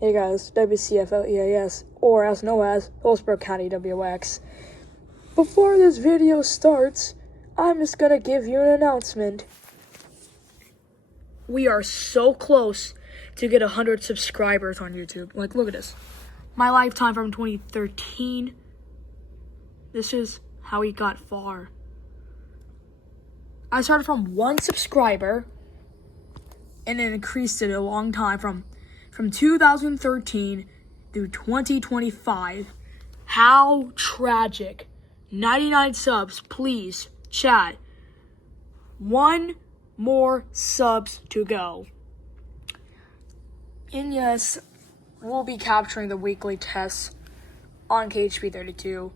Hey guys, WCFL EAS, or as known as Hillsborough County WX. Before this video starts, I'm just gonna give you an announcement. We are so close to get 100 subscribers on YouTube. Like, look at this. My lifetime from 2013. This is how we got far. I started from 1 subscriber and then increased it a long time from 2013 through 2025. How tragic. 99 subs, please, chat. 1 more subs to go. And yes, we'll be capturing the weekly tests on KHP32.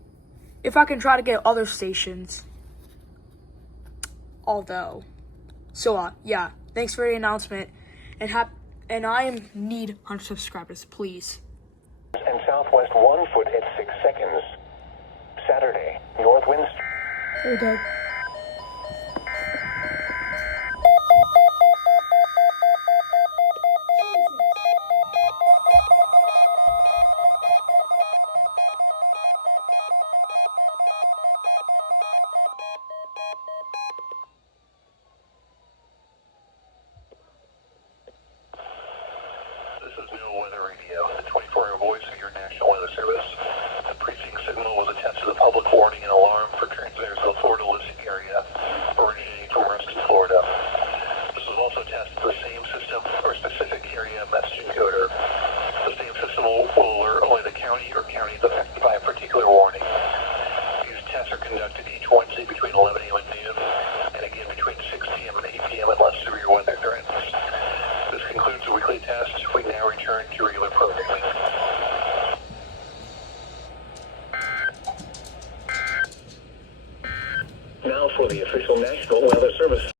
If I can try to get other stations. Although. So, yeah. Thanks for the announcement. And I need 100 subscribers, please. And southwest 1 foot at 6 seconds. Saturday, north winds. Okay. This is NOAA Weather Radio, the 24-hour voice of your National Weather Service. The precinct signal was attached to the public warning and alarm for transmitters of the Florida listening area originating from Ruston, Florida. This was also attached to the same system for a specific area message encoder. The same system will alert only the county or counties affected by a particular warning. These tests are conducted each Wednesday between 11 a.m. and noon, and again between 6 p.m. and 8 p.m. unless severe weather threatens. This concludes the weekly test. We now return to regular programming. Now for the official National Weather Service.